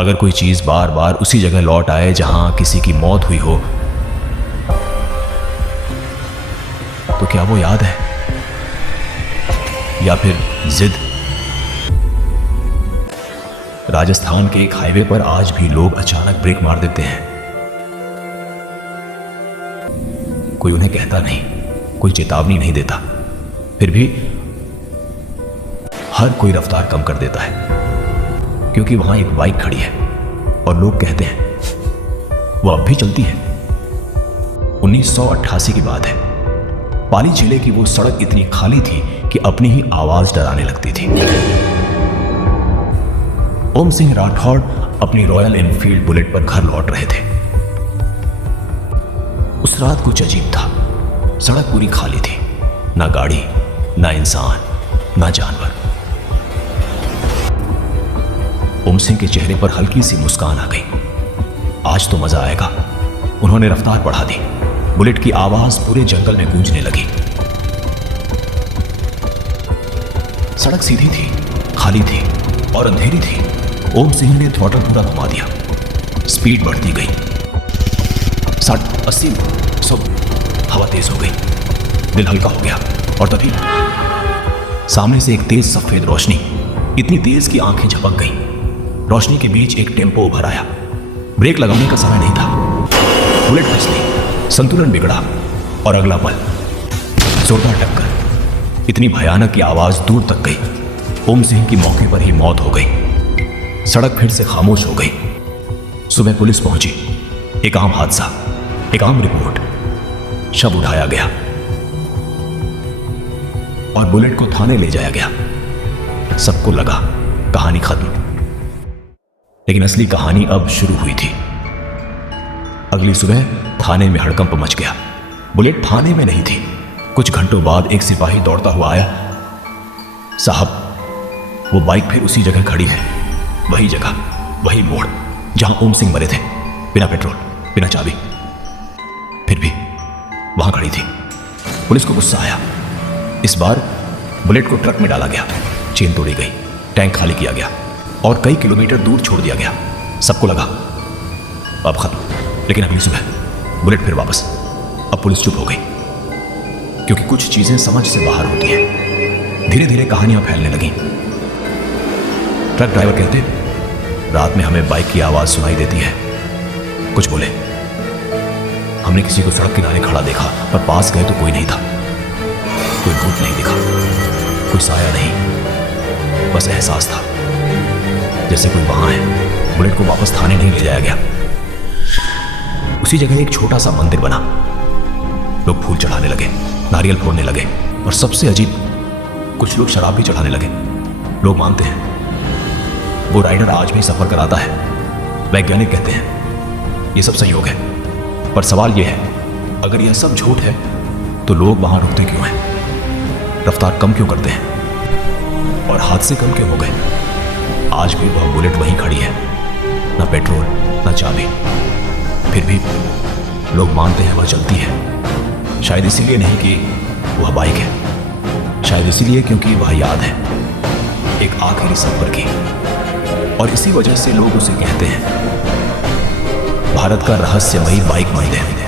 अगर कोई चीज बार बार उसी जगह लौट आए जहां किसी की मौत हुई हो, तो क्या वो याद है या फिर जिद? राजस्थान के एक हाईवे पर आज भी लोग अचानक ब्रेक मार देते हैं। कोई उन्हें कहता नहीं, कोई चेतावनी नहीं देता, फिर भी हर कोई रफ्तार कम कर देता है क्योंकि वहां एक बाइक खड़ी है और लोग कहते हैं वो अब भी चलती है। 1988 की बात है। पाली जिले की वो सड़क इतनी खाली थी कि अपनी ही आवाज डराने लगती थी। ओम सिंह राठौड़ अपनी रॉयल एनफील्ड बुलेट पर घर लौट रहे थे। उस रात कुछ अजीब था। सड़क पूरी खाली थी, ना गाड़ी, ना इंसान, ना जानवर। ओम सिंह के चेहरे पर हल्की सी मुस्कान आ गई। आज तो मजा आएगा। उन्होंने रफ्तार बढ़ा दी। बुलेट की आवाज पूरे जंगल में गूंजने लगी। सड़क सीधी थी, खाली थी और अंधेरी थी। ओम सिंह ने थ्रॉटल पूरा घुमा दिया। स्पीड बढ़ती गई। 60, 80, 100। हवा तेज हो गई। दिल हल्का हो गया और तभी सामने से एक तेज सफेद रोशनी, इतनी तेज कि आंखें झपक गईं। रोशनी के बीच एक टेम्पो उभर आया। ब्रेक लगाने का समय नहीं था। बुलेट फिसली, संतुलन बिगड़ा और अगला पल जोरदार टक्कर। इतनी भयानक की आवाज दूर तक गई। ओम सिंह की मौके पर ही मौत हो गई। सड़क फिर से खामोश हो गई। सुबह पुलिस पहुंची। एक आम हादसा, एक आम रिपोर्ट। शव उठाया गया और बुलेट को थाने ले जाया गया। सबको लगा कहानी खत्म, लेकिन असली कहानी अब शुरू हुई थी। अगली सुबह थाने में हड़कंप मच गया। बुलेट थाने में नहीं थी। कुछ घंटों बाद एक सिपाही दौड़ता हुआ आया। साहब, वो बाइक फिर उसी जगह खड़ी है। वही जगह, वही मोड़ जहां ओम सिंह मरे थे, बिना पेट्रोल, बिना चाबी, फिर भी वहां खड़ी थी। पुलिस को गुस्सा आया। इस बार बुलेट को ट्रक में डाला गया। चेन तोड़ी गई, टैंक खाली किया गया और कई किलोमीटर दूर छोड़ दिया गया। सबको लगा अब खत्म, लेकिन अगली सुबह बुलेट फिर वापस। अब पुलिस चुप हो गई क्योंकि कुछ चीजें समझ से बाहर होती हैं। धीरे धीरे कहानियां फैलने लगी। ट्रक ड्राइवर कहते, रात में हमें बाइक की आवाज सुनाई देती है। कुछ बोले, हमने किसी को सड़क किनारे खड़ा देखा, पर पास गए तो कोई नहीं था। कोई भूत नहीं दिखा, कोई साया नहीं, बस एहसास था जैसे कोई वहां है। बुलेट को वापस थाने नहीं ले जाया गया। उसी जगह एक छोटा सा मंदिर बना। लोग फूल चढ़ाने लगे, नारियल फोड़ने लगे और सबसे अजीब, कुछ लोग शराब भी चढ़ाने लगे। लोग मानते हैं वो राइडर आज भी सफर कराता है। वैज्ञानिक कहते हैं ये सब संयोग है, पर सवाल यह है, अगर यह सब झूठ है तो लोग वहां रुकते क्यों हैं? रफ्तार कम क्यों करते हैं? और हादसे कम क्यों हो गए? आज भी वह बुलेट वहीं खड़ी है, ना पेट्रोल, ना चाबी, फिर भी लोग मानते हैं वह चलती है। शायद इसीलिए नहीं कि वह बाइक है, शायद इसीलिए क्योंकि वह याद है एक आखिरी सफर की। और इसी वजह से लोग उसे कहते हैं भारत का रहस्यमयी बाइक मंदिर।